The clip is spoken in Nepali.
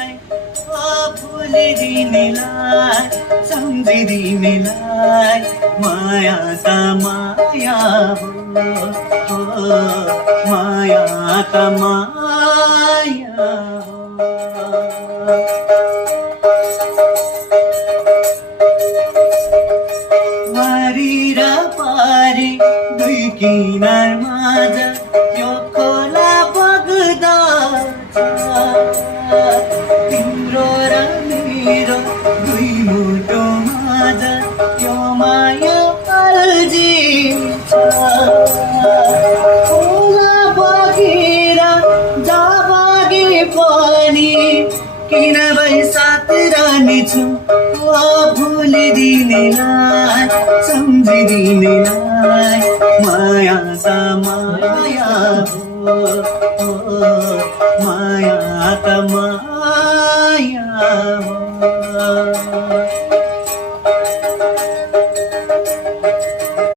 है भुलिदिनेलाई सम्झिदिनेलाई माया त माया हो माया त माया हो वारी र पारी दुई किनार माझ यो खोला बग्दछ तिम्रो र मेरो दुई मुटु माझ यो माया अल्झिन्छ खोला बगेर जा बगे पनि किन साथ रहनेछु भुलिदिनेलाई सम्झिदिनेलाई माया त माया हो माया त माया हो